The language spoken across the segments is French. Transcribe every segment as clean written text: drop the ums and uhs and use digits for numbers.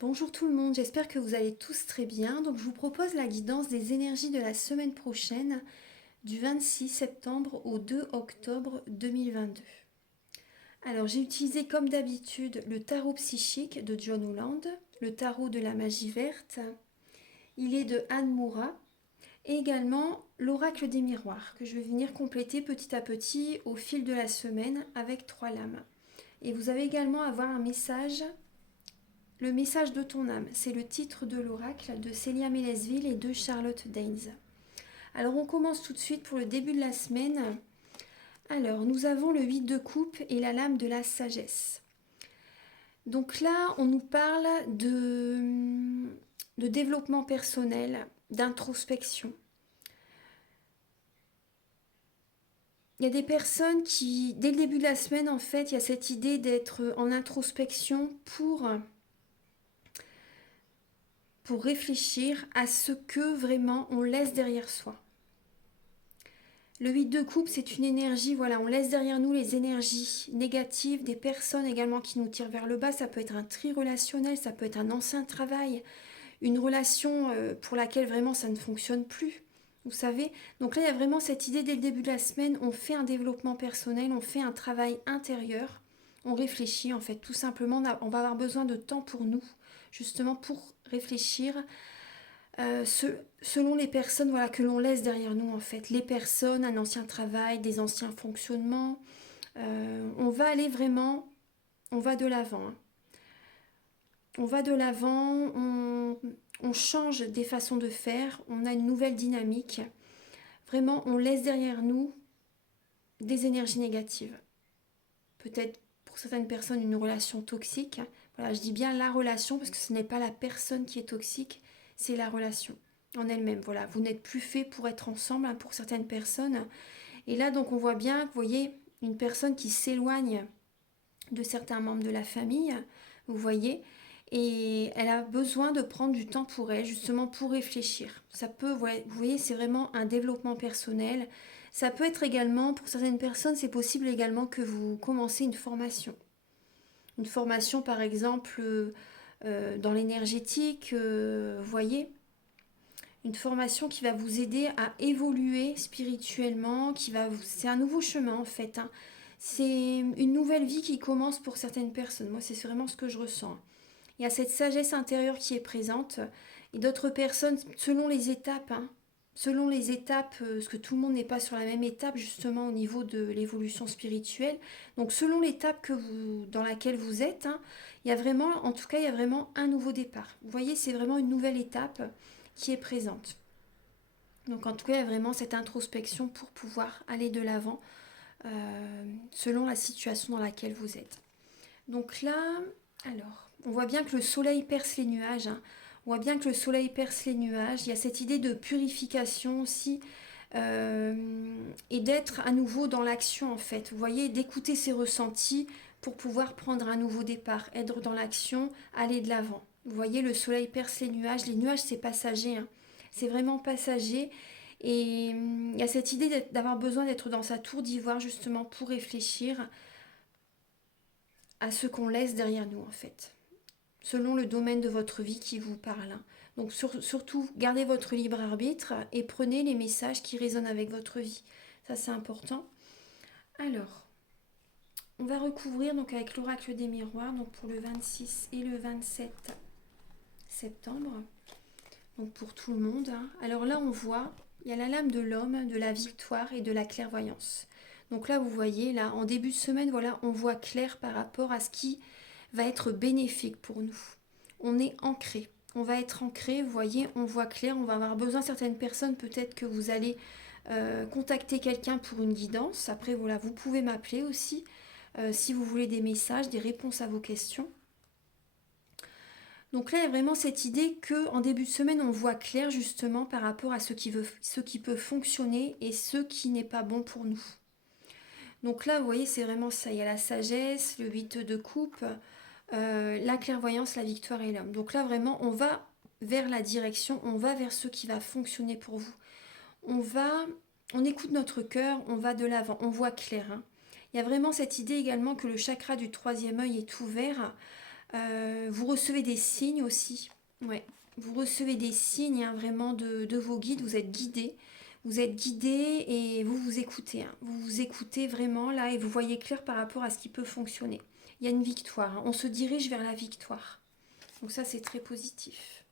Bonjour tout le monde, j'espère que vous allez tous très bien. Donc je vous propose la guidance des énergies de la semaine prochaine, du 26 septembre au 2 octobre 2022. Alors j'ai utilisé comme d'habitude le tarot psychique de John Holland, le tarot de la magie verte, il est de Anne Moura, et également l'oracle des miroirs que je vais venir compléter petit à petit au fil de la semaine avec 3 lames. Et vous allez également avoir un message. Le message de ton âme, c'est le titre de l'oracle de Célia Mélesville et de Charlotte Daines. Alors on commence tout de suite pour le début de la semaine. Alors nous avons le 8 de coupe et la lame de la sagesse. Donc là on nous parle de développement personnel, d'introspection. Il y a des personnes qui, dès le début de la semaine en fait, il y a cette idée d'être en introspection pour réfléchir à ce que vraiment on laisse derrière soi. Le 8 de coupe, c'est une énergie, voilà, on laisse derrière nous les énergies négatives des personnes également qui nous tirent vers le bas. Ça peut être un tri relationnel, ça peut être un ancien travail, une relation pour laquelle vraiment ça ne fonctionne plus. Vous savez, donc là il y a vraiment cette idée dès le début de la semaine, on fait un développement personnel, on fait un travail intérieur, on réfléchit en fait, tout simplement, on va avoir besoin de temps pour nous, justement pour réfléchir selon les personnes voilà, que l'on laisse derrière nous en fait. Les personnes, un ancien travail, des anciens fonctionnements. On va aller vraiment, on va de l'avant. Hein. On va de l'avant, on change des façons de faire, on a une nouvelle dynamique. Vraiment, on laisse derrière nous des énergies négatives. Peut-être pour certaines personnes une relation toxique. Voilà, je dis bien la relation parce que ce n'est pas la personne qui est toxique, c'est la relation en elle-même. Voilà, vous n'êtes plus fait pour être ensemble hein, pour certaines personnes. Et là, donc, on voit bien, vous voyez, une personne qui s'éloigne de certains membres de la famille, vous voyez, et elle a besoin de prendre du temps pour elle, justement pour réfléchir. Ça peut, vous voyez, c'est vraiment un développement personnel. Ça peut être également, pour certaines personnes, c'est possible également que vous commencez une formation. Une formation, par exemple, dans l'énergétique, vous voyez, une formation qui va vous aider à évoluer spirituellement, c'est un nouveau chemin en fait. Hein. C'est une nouvelle vie qui commence pour certaines personnes. Moi, c'est vraiment ce que je ressens. Il y a cette sagesse intérieure qui est présente et d'autres personnes, selon les étapes, hein, selon les étapes, parce que tout le monde n'est pas sur la même étape justement au niveau de l'évolution spirituelle. Donc, selon l'étape dans laquelle vous êtes, hein, il y a vraiment, en tout cas, il y a vraiment un nouveau départ. Vous voyez, c'est vraiment une nouvelle étape qui est présente. Donc en tout cas, il y a vraiment cette introspection pour pouvoir aller de l'avant selon la situation dans laquelle vous êtes. Donc là, alors, on voit bien que le soleil perce les nuages. Hein. On voit bien que le soleil perce les nuages. Il y a cette idée de purification aussi et d'être à nouveau dans l'action en fait. Vous voyez, d'écouter ses ressentis pour pouvoir prendre un nouveau départ, être dans l'action, aller de l'avant. Vous voyez, le soleil perce les nuages. Les nuages, c'est passager. Hein. C'est vraiment passager. Et il y a cette idée d'avoir besoin d'être dans sa tour d'ivoire justement pour réfléchir à ce qu'on laisse derrière nous en fait, selon le domaine de votre vie qui vous parle. Hein. Donc surtout, gardez votre libre arbitre et prenez les messages qui résonnent avec votre vie. Ça c'est important. Alors, on va recouvrir donc avec l'oracle des miroirs donc pour le 26 et le 27 septembre. Donc pour tout le monde. Hein. Alors là, on voit, il y a la lame de l'homme, de la victoire et de la clairvoyance. Donc là, vous voyez, là, en début de semaine, voilà, on voit clair par rapport à ce qui va être bénéfique pour nous. On est ancré. On va être ancré, vous voyez, on voit clair, on va avoir besoin, certaines personnes, peut-être que vous allez contacter quelqu'un pour une guidance. Après, voilà, vous pouvez m'appeler aussi si vous voulez des messages, des réponses à vos questions. Donc là, il y a vraiment cette idée qu'en début de semaine, on voit clair justement par rapport à ce qui peut fonctionner et ce qui n'est pas bon pour nous. Donc là, vous voyez, c'est vraiment ça. Il y a la sagesse, le 8 de coupe, la clairvoyance, la victoire et l'homme. Donc là, vraiment, on va vers la direction, on va vers ce qui va fonctionner pour vous. On écoute notre cœur, on va de l'avant, on voit clair. Hein. Il y a vraiment cette idée également que le chakra du troisième œil est ouvert Vous recevez des signes aussi. Ouais. Vous recevez des signes hein, vraiment de vos guides. Vous êtes guidés. Vous êtes guidés et vous vous écoutez. Hein. Vous vous écoutez vraiment là et vous voyez clair par rapport à ce qui peut fonctionner. Il y a une victoire. Hein. On se dirige vers la victoire. Donc ça, c'est très positif.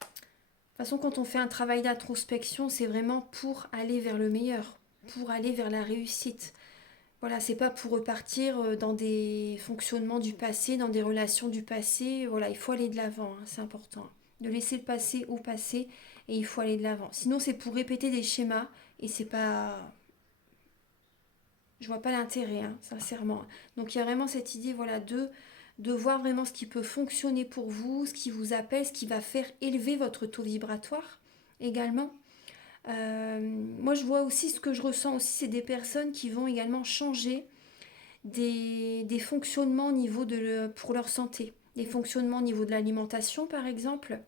De toute façon, quand on fait un travail d'introspection, c'est vraiment pour aller vers le meilleur, pour aller vers la réussite. Voilà, c'est pas pour repartir dans des fonctionnements du passé, dans des relations du passé. Voilà, il faut aller de l'avant, hein, c'est important. De laisser le passé au passé et il faut aller de l'avant. Sinon, c'est pour répéter des schémas et c'est pas. Je vois pas l'intérêt, hein, sincèrement. Donc il y a vraiment cette idée, voilà, de voir vraiment ce qui peut fonctionner pour vous, ce qui vous appelle, ce qui va faire élever votre taux vibratoire également. Moi, je vois aussi ce que je ressens aussi, c'est des personnes qui vont également changer des fonctionnements au niveau pour leur santé. Des fonctionnements au niveau de l'alimentation, par exemple.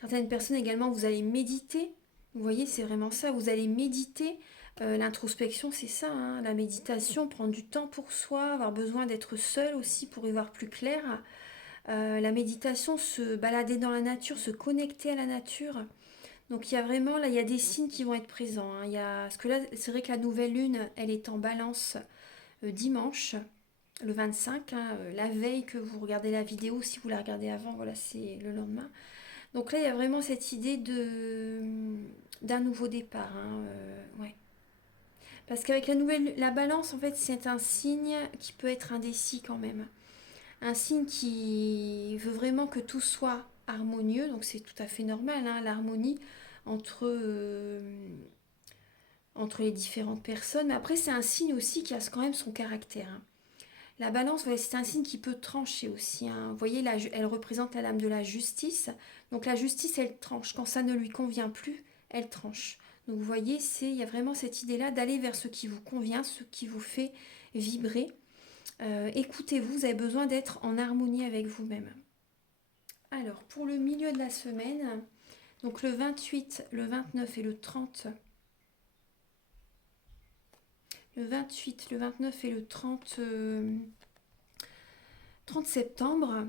Certaines personnes également, vous allez méditer. Vous voyez, c'est vraiment ça. Vous allez méditer. L'introspection, c'est ça. Hein, la méditation, prendre du temps pour soi, avoir besoin d'être seul aussi pour y voir plus clair. La méditation, se balader dans la nature, se connecter à la nature. Donc il y a vraiment, là, il y a des signes qui vont être présents. Hein. Parce que là, c'est vrai que la nouvelle lune, elle est en balance dimanche, le 25, hein, la veille que vous regardez la vidéo. Si vous la regardez avant, voilà, c'est le lendemain. Donc là, il y a vraiment cette idée d'un nouveau départ. Hein, ouais. Parce qu'avec la balance, en fait, c'est un signe qui peut être indécis quand même. Un signe qui veut vraiment que tout soit harmonieux, donc c'est tout à fait normal, hein, l'harmonie entre les différentes personnes. Mais après, c'est un signe aussi qui a quand même son caractère. Hein. La balance, ouais, c'est un signe qui peut trancher aussi. Hein. Vous voyez, là, elle représente la lame de la justice. Donc la justice, elle tranche. Quand ça ne lui convient plus, elle tranche. Donc vous voyez, il y a vraiment cette idée-là d'aller vers ce qui vous convient, ce qui vous fait vibrer. Écoutez-vous, vous avez besoin d'être en harmonie avec vous-même. Alors, pour le milieu de la semaine, donc le 28, le 29 et le 30, le 28, le 29 et le 30 septembre.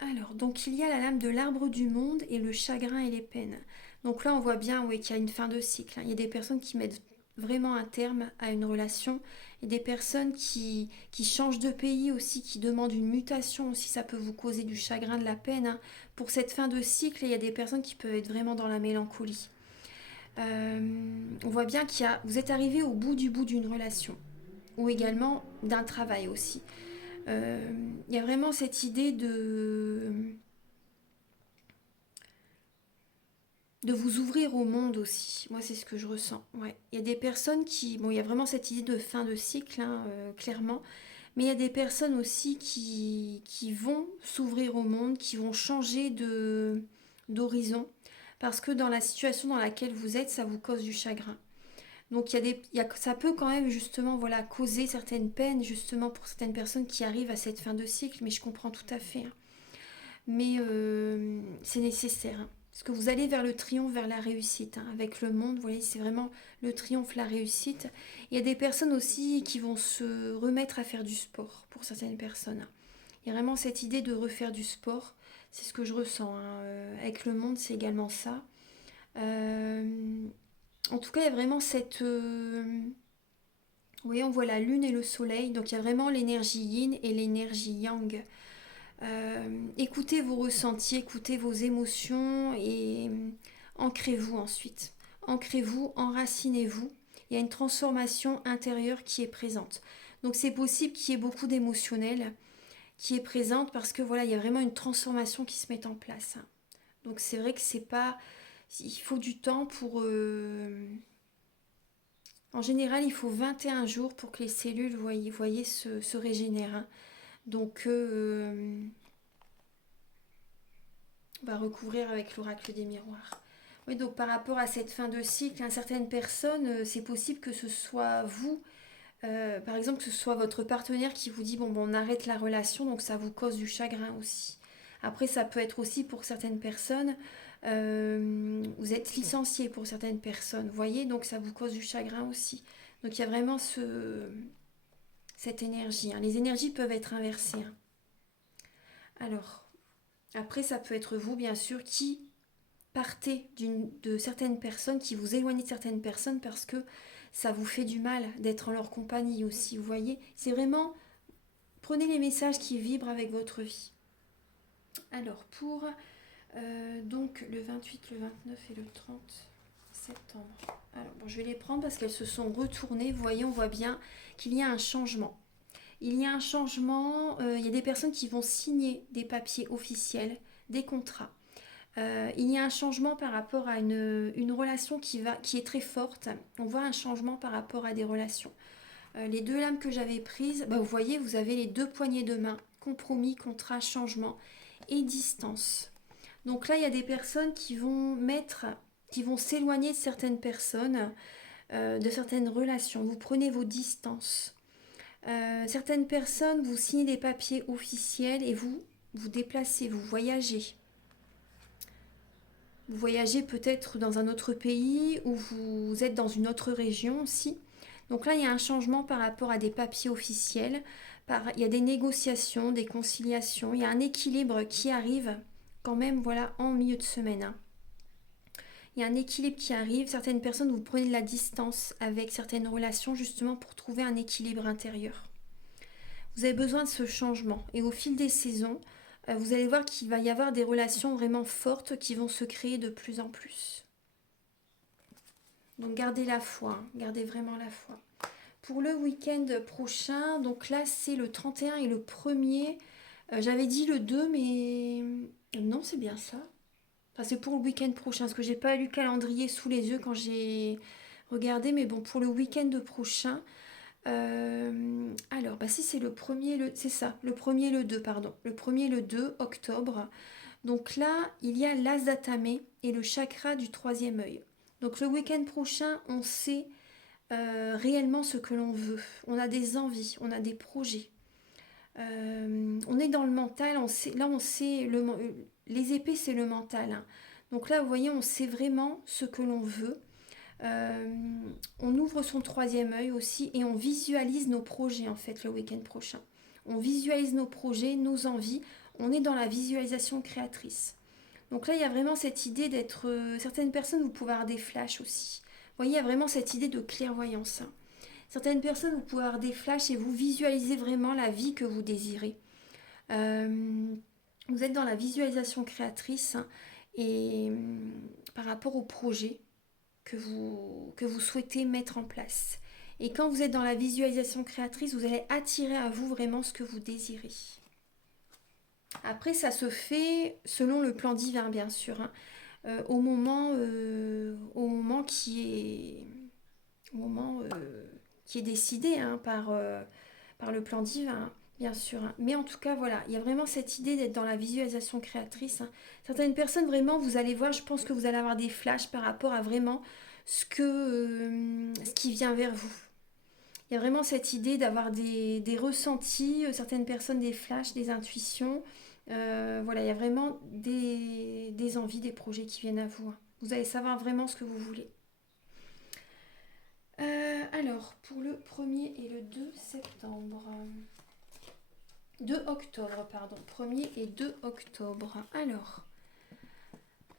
Alors, donc il y a la lame de l'arbre du monde et le chagrin et les peines. Donc là, on voit bien oui, qu'il y a une fin de cycle. Hein. Il y a des personnes qui mettent vraiment un terme à une relation. Et des personnes qui changent de pays aussi, qui demandent une mutation aussi. Ça peut vous causer du chagrin, de la peine. Hein. Pour cette fin de cycle, il y a des personnes qui peuvent être vraiment dans la mélancolie. On voit bien vous êtes arrivé au bout d'une relation. Ou également d'un travail aussi. Il y a vraiment cette idée de vous ouvrir au monde aussi. Moi, c'est ce que je ressens. Ouais. Il y a des personnes qui... Bon, il y a vraiment cette idée de fin de cycle, hein, clairement. Mais il y a des personnes aussi qui vont s'ouvrir au monde, qui vont changer d'horizon. Parce que dans la situation dans laquelle vous êtes, ça vous cause du chagrin. Donc ça peut quand même justement voilà, causer certaines peines justement pour certaines personnes qui arrivent à cette fin de cycle, mais je comprends tout à fait. Hein. Mais c'est nécessaire. Hein. Parce que vous allez vers le triomphe, vers la réussite. Hein. Avec le monde, vous voyez, c'est vraiment le triomphe, la réussite. Il y a des personnes aussi qui vont se remettre à faire du sport pour certaines personnes. Hein. Il y a vraiment cette idée de refaire du sport. C'est ce que je ressens. Hein. Avec le monde, c'est également ça. En tout cas, il y a vraiment cette... Oui, on voit la lune et le soleil. Donc il y a vraiment l'énergie yin et l'énergie yang. Écoutez vos ressentis, écoutez vos émotions et ancrez-vous ensuite. Ancrez-vous, enracinez-vous. Il y a une transformation intérieure qui est présente. Donc c'est possible qu'il y ait beaucoup d'émotionnel qui est présente parce que voilà, il y a vraiment une transformation qui se met en place. Donc c'est vrai que c'est pas... Il faut du temps pour... En général, il faut 21 jours pour que les cellules, voyez, se régénèrent. Hein. Donc, on va recouvrir avec l'oracle des miroirs. Oui, donc par rapport à cette fin de cycle, à certaines personnes, c'est possible que ce soit vous, par exemple, que ce soit votre partenaire qui vous dit, bon, on arrête la relation, donc ça vous cause du chagrin aussi. Après, ça peut être aussi pour certaines personnes, vous êtes licencié pour certaines personnes, vous voyez, donc ça vous cause du chagrin aussi. Donc il y a vraiment cette énergie. Hein. Les énergies peuvent être inversées. Hein. Alors, après, ça peut être vous, bien sûr, qui partez de certaines personnes, qui vous éloignez de certaines personnes parce que ça vous fait du mal d'être en leur compagnie aussi, vous voyez. C'est vraiment, prenez les messages qui vibrent avec votre vie. Alors, pour donc le 28, le 29 et le 30 septembre. Alors, bon, je vais les prendre parce qu'elles se sont retournées. Vous voyez, on voit bien qu'il y a un changement. Il y a un changement, il y a des personnes qui vont signer des papiers officiels, des contrats. Il y a un changement par rapport à une relation qui est très forte. On voit un changement par rapport à des relations. Les deux lames que j'avais prises, bah, vous voyez, vous avez les deux poignées de main, compromis, contrat, changement et distance. Donc là, il y a des personnes qui vont s'éloigner de certaines personnes, de certaines relations. Vous prenez vos distances. Certaines personnes, vous signez des papiers officiels et vous déplacez, vous voyagez. Vous voyagez peut-être dans un autre pays ou vous êtes dans une autre région aussi. Donc là, il y a un changement par rapport à des papiers officiels. Il y a des négociations, des conciliations. Il y a un équilibre qui arrive quand même, voilà, en milieu de semaine, hein. Il y a un équilibre qui arrive. Certaines personnes, vous prenez de la distance avec certaines relations justement pour trouver un équilibre intérieur. Vous avez besoin de ce changement. Et au fil des saisons, vous allez voir qu'il va y avoir des relations vraiment fortes qui vont se créer de plus en plus. Donc gardez la foi, hein, gardez vraiment la foi. Pour le week-end prochain, donc là c'est le 31 et le 1er. J'avais dit le 2, mais non, c'est bien ça. Enfin, c'est pour le week-end prochain, parce que j'ai pas lu le calendrier sous les yeux quand j'ai regardé, mais bon, pour le week-end prochain. Alors, bah si c'est le premier, c'est ça, le premier, le 2, pardon. Le premier, le 2 octobre. Donc là, il y a l'Asatame et le chakra du troisième œil. Donc le week-end prochain, on sait réellement ce que l'on veut. On a des envies, on a des projets. On est dans le mental, là on sait, les épées c'est le mental, hein. Donc là vous voyez, on sait vraiment ce que l'on veut. On ouvre son troisième œil aussi et on visualise nos projets en fait le week-end prochain. On visualise nos projets, nos envies, on est dans la visualisation créatrice. Donc là il y a vraiment cette idée d'être... certaines personnes vous pouvez avoir des flashs aussi. Vous voyez, il y a vraiment cette idée de clairvoyance, hein. Certaines personnes, vous pouvez avoir des flashs et vous visualisez vraiment la vie que vous désirez. Vous êtes dans la visualisation créatrice, hein, et par rapport au projet que vous souhaitez mettre en place. Et quand vous êtes dans la visualisation créatrice, vous allez attirer à vous vraiment ce que vous désirez. Après, ça se fait selon le plan divin, bien sûr, hein, au moment qui est décidé, hein, par le plan divin, hein, bien sûr, hein. Mais en tout cas, voilà, il y a vraiment cette idée d'être dans la visualisation créatrice, hein. Certaines personnes, vraiment, vous allez voir, je pense que vous allez avoir des flashs par rapport à vraiment ce qui vient vers vous. Il y a vraiment cette idée d'avoir des ressentis, certaines personnes des flashs, des intuitions. Voilà, il y a vraiment des envies, des projets qui viennent à vous, hein. Vous allez savoir vraiment ce que vous voulez. Alors, pour le 1er et le 2 septembre. 2 octobre, pardon. 1er et 2 octobre.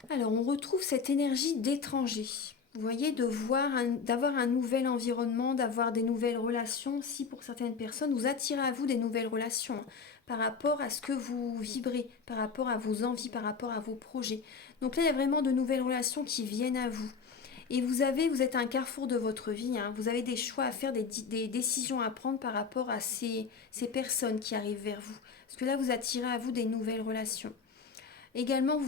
Alors, on retrouve cette énergie d'étranger. Vous voyez, d'avoir un nouvel environnement, d'avoir des nouvelles relations. Si pour certaines personnes, vous attirez à vous des nouvelles relations, hein, par rapport à ce que vous vibrez, par rapport à vos envies, par rapport à vos projets. Donc là, il y a vraiment de nouvelles relations qui viennent à vous. Et vous êtes à un carrefour de votre vie, hein. Vous avez des choix à faire, des décisions à prendre par rapport à ces personnes qui arrivent vers vous. Parce que là, vous attirez à vous des nouvelles relations. Également,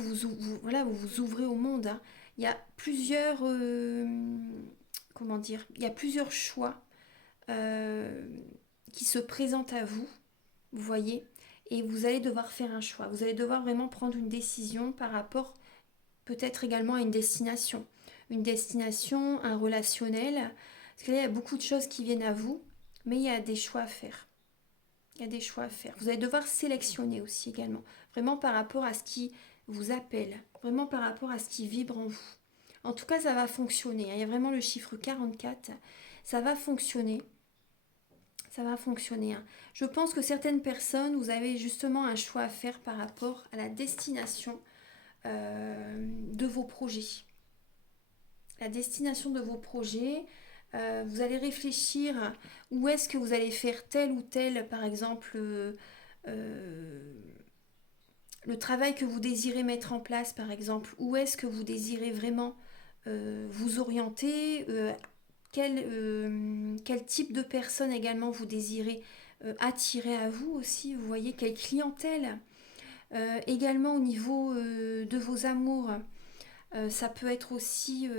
voilà, vous vous ouvrez au monde, hein. Il y a plusieurs, comment dire, il y a plusieurs choix euh, qui se présentent à vous, vous voyez, et vous allez devoir faire un choix. Vous allez devoir vraiment prendre une décision par rapport peut-être également à une destination. Une destination, un relationnel. Parce que là, il y a beaucoup de choses qui viennent à vous, mais il y a des choix à faire. Il y a des choix à faire. Vous allez devoir sélectionner aussi également. Vraiment par rapport à ce qui vous appelle. Vraiment par rapport à ce qui vibre en vous. En tout cas, ça va fonctionner. Il y a vraiment le chiffre 44. Ça va fonctionner. Ça va fonctionner, hein. Je pense que certaines personnes, vous avez justement un choix à faire par rapport à la destination de vos projets. La destination de vos projets, vous allez réfléchir où est-ce que vous allez faire tel ou tel, par exemple, euh, le travail que vous désirez mettre en place, par exemple, où est-ce que vous désirez vraiment vous orienter, quel type de personne également vous désirez attirer à vous aussi, vous voyez, quelle clientèle. Également au niveau de vos amours, ça peut être aussi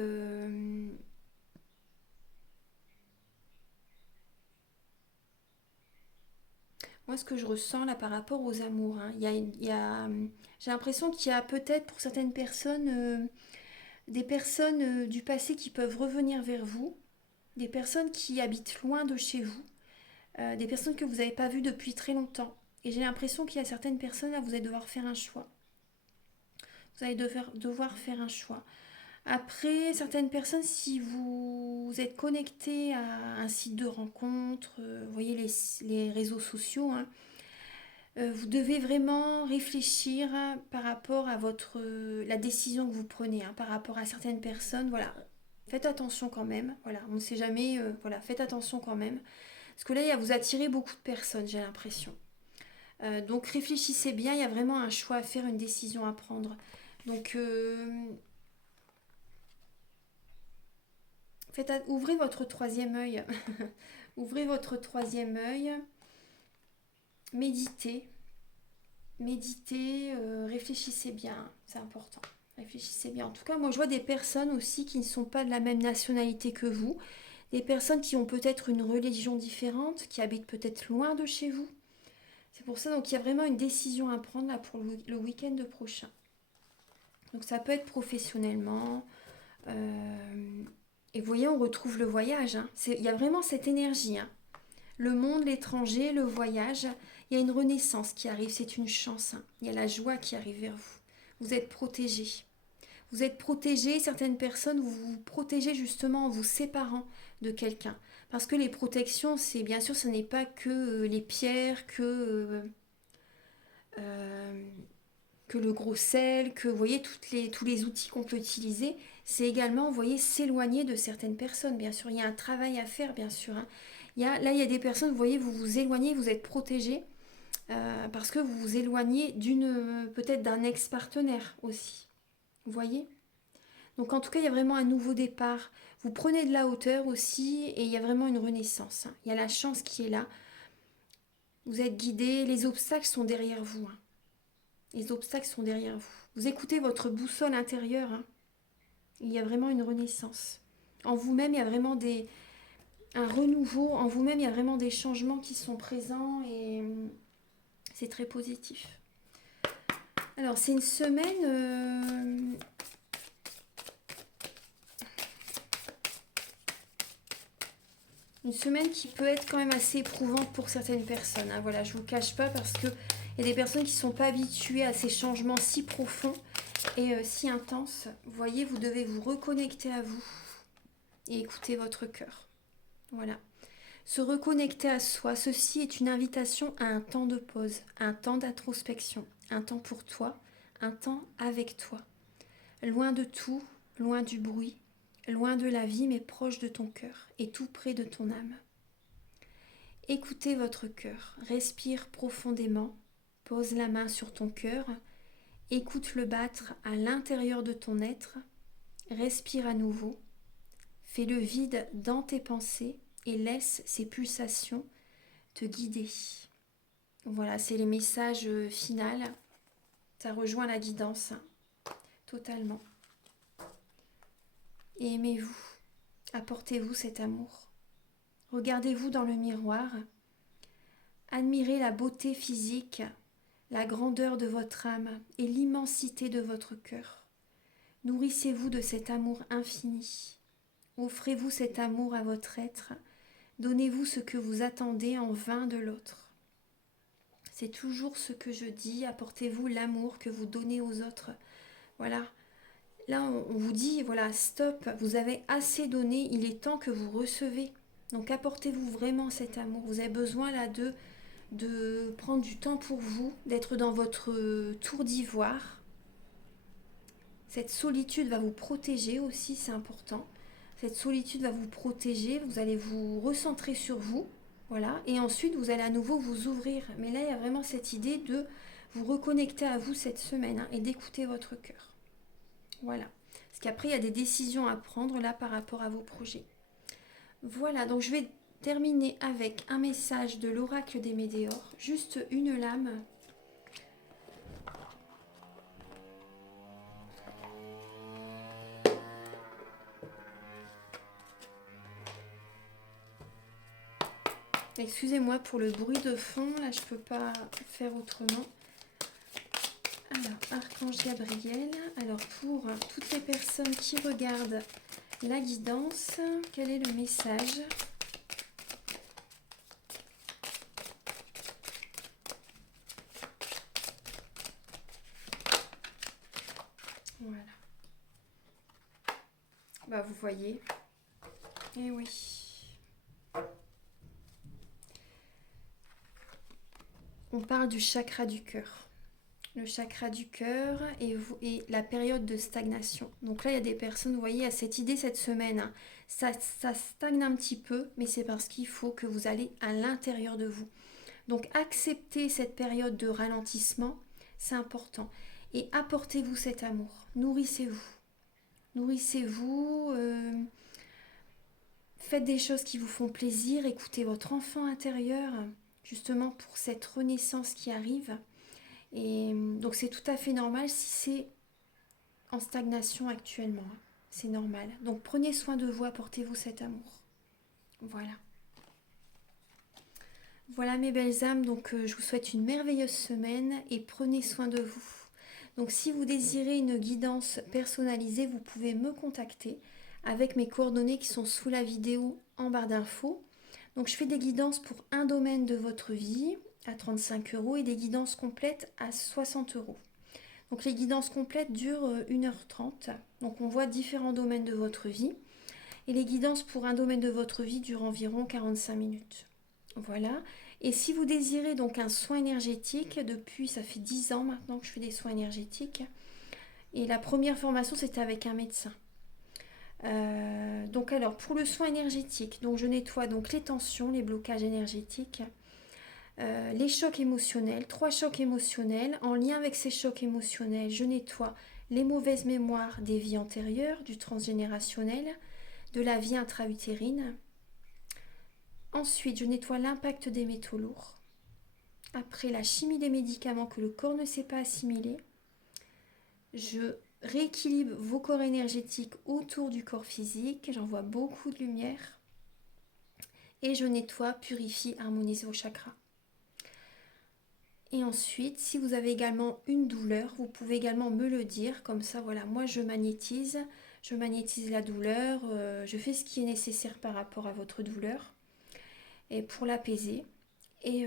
moi ce que je ressens là par rapport aux amours, hein. J'ai l'impression qu'il y a peut-être pour certaines personnes des personnes du passé qui peuvent revenir vers vous, des personnes qui habitent loin de chez vous, des personnes que vous n'avez pas vues depuis très longtemps. Et j'ai l'impression qu'il y a certaines personnes là, vous allez devoir faire un choix. Vous allez devoir faire un choix. Après, certaines personnes, si vous êtes connecté à un site de rencontre, vous voyez les réseaux sociaux, hein, vous devez vraiment réfléchir par rapport à la décision que vous prenez, hein, par rapport à certaines personnes. Voilà, faites attention quand même. Voilà, on ne sait jamais. Voilà, faites attention quand même. Parce que là, vous attirez beaucoup de personnes, j'ai l'impression. Donc réfléchissez bien, il y a vraiment un choix à faire, une décision à prendre. Donc ouvrez votre troisième œil. Ouvrez votre troisième œil. Méditez. Méditez, réfléchissez bien. C'est important. Réfléchissez bien. En tout cas, moi, je vois des personnes aussi qui ne sont pas de la même nationalité que vous. Des personnes qui ont peut-être une religion différente, qui habitent peut-être loin de chez vous. C'est pour ça, donc, il y a vraiment une décision à prendre là pour le week-end prochain. Donc, ça peut être professionnellement. Et vous voyez, on retrouve le voyage, hein. Il y a vraiment cette énergie, hein. Le monde, l'étranger, le voyage, il y a une renaissance qui arrive, c'est une chance, hein. Il y a la joie qui arrive vers vous. Vous êtes protégés. Vous êtes protégés, certaines personnes, vous vous protégez justement en vous séparant de quelqu'un. Parce que les protections, c'est bien sûr, ce n'est pas que les pierres, euh, que le gros sel, que vous voyez tous les outils qu'on peut utiliser. C'est également, vous voyez, s'éloigner de certaines personnes, bien sûr. Il y a un travail à faire, bien sûr, hein. Là, il y a des personnes, vous voyez, vous vous éloignez, vous êtes protégés parce que vous vous éloignez peut-être d'un ex-partenaire aussi. Vous voyez? Donc en tout cas, il y a vraiment un nouveau départ. Vous prenez de la hauteur aussi et il y a vraiment une renaissance, hein. Il y a la chance qui est là. Vous êtes guidés, les obstacles sont derrière vous, hein. Les obstacles sont derrière vous. Vous écoutez votre boussole intérieure, hein. Il y a vraiment une renaissance. En vous-même, il y a vraiment un renouveau. En vous-même, il y a vraiment des changements qui sont présents et c'est très positif. Alors, c'est une semaine qui peut être quand même assez éprouvante pour certaines personnes, hein. Voilà, je ne vous cache pas parce que il y a des personnes qui ne sont pas habituées à ces changements si profonds et si intenses. Vous voyez, vous devez vous reconnecter à vous et écouter votre cœur. Voilà. Se reconnecter à soi, ceci est une invitation à un temps de pause, un temps d'introspection, un temps pour toi, un temps avec toi. Loin de tout, loin du bruit, loin de la vie mais proche de ton cœur et tout près de ton âme. Écoutez votre cœur, respire profondément, pose la main sur ton cœur, écoute-le battre à l'intérieur de ton être, respire à nouveau, fais le vide dans tes pensées et laisse ces pulsations te guider. Voilà, c'est les messages finaux. Ça rejoint la guidance, hein, totalement. Et aimez-vous, apportez-vous cet amour. Regardez-vous dans le miroir, admirez la beauté physique, la grandeur de votre âme et l'immensité de votre cœur. Nourrissez-vous de cet amour infini. Offrez-vous cet amour à votre être. Donnez-vous ce que vous attendez en vain de l'autre. C'est toujours ce que je dis, apportez-vous l'amour que vous donnez aux autres. Voilà. Là, on vous dit, voilà, stop, vous avez assez donné, il est temps que vous recevez. Donc apportez-vous vraiment cet amour. Vous avez besoin là de prendre du temps pour vous, d'être dans votre tour d'ivoire. Cette solitude va vous protéger aussi, c'est important. Cette solitude va vous protéger, vous allez vous recentrer sur vous, voilà, et ensuite vous allez à nouveau vous ouvrir. Mais là, il y a vraiment cette idée de vous reconnecter à vous cette semaine hein, et d'écouter votre cœur. Voilà. Parce qu'après, il y a des décisions à prendre là par rapport à vos projets. Voilà, donc je vais terminer avec un message de l'oracle des Médéors, juste une lame. Excusez-moi pour le bruit de fond, là je peux pas faire autrement. Alors, Archange Gabriel, alors pour toutes les personnes qui regardent la guidance, quel est le message ? Voilà. Bah vous voyez. Eh oui. On parle du chakra du cœur. Le chakra du cœur et la période de stagnation. Donc là, il y a des personnes, vous voyez, à cette idée cette semaine, hein, ça stagne un petit peu, mais c'est parce qu'il faut que vous allez à l'intérieur de vous. Donc acceptez cette période de ralentissement, c'est important. Et apportez-vous cet amour, nourrissez-vous. Nourrissez-vous, faites des choses qui vous font plaisir, écoutez votre enfant intérieur, justement pour cette renaissance qui arrive. Et donc c'est tout à fait normal si c'est en stagnation actuellement. C'est normal. Donc prenez soin de vous, apportez-vous cet amour. Voilà. Voilà mes belles âmes, donc je vous souhaite une merveilleuse semaine et prenez soin de vous. Donc si vous désirez une guidance personnalisée, vous pouvez me contacter avec mes coordonnées qui sont sous la vidéo en barre d'infos. Donc je fais des guidances pour un domaine de votre vie à 35 € et des guidances complètes à 60 €. Donc les guidances complètes durent 1h30. Donc on voit différents domaines de votre vie. Et les guidances pour un domaine de votre vie durent environ 45 minutes. Voilà. Et si vous désirez donc un soin énergétique, depuis ça fait 10 ans maintenant que je fais des soins énergétiques. Et la première formation c'était avec un médecin. Donc alors pour le soin énergétique, donc je nettoie donc les tensions, les blocages énergétiques, les chocs émotionnels, 3 chocs émotionnels. En lien avec ces chocs émotionnels, je nettoie les mauvaises mémoires des vies antérieures, du transgénérationnel, de la vie intra-utérine. Ensuite, je nettoie l'impact des métaux lourds. Après, la chimie des médicaments que le corps ne sait pas assimiler. Je rééquilibre vos corps énergétiques autour du corps physique. J'envoie beaucoup de lumière. Et je nettoie, purifie, harmonise vos chakras. Et ensuite, si vous avez également une douleur, vous pouvez également me le dire. Comme ça, voilà, moi je magnétise la douleur. Je fais ce qui est nécessaire par rapport à votre douleur. Et pour l'apaiser. Et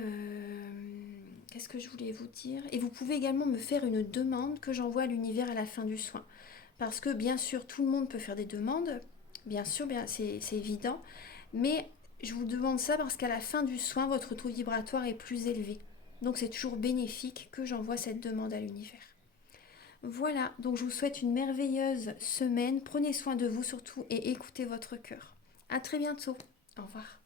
qu'est-ce que je voulais vous dire ? Et vous pouvez également me faire une demande que j'envoie à l'univers à la fin du soin. Parce que bien sûr, tout le monde peut faire des demandes. Bien sûr, c'est évident. Mais je vous demande ça parce qu'à la fin du soin, votre taux vibratoire est plus élevé. Donc c'est toujours bénéfique que j'envoie cette demande à l'univers. Voilà, donc je vous souhaite une merveilleuse semaine. Prenez soin de vous surtout et écoutez votre cœur. À très bientôt. Au revoir.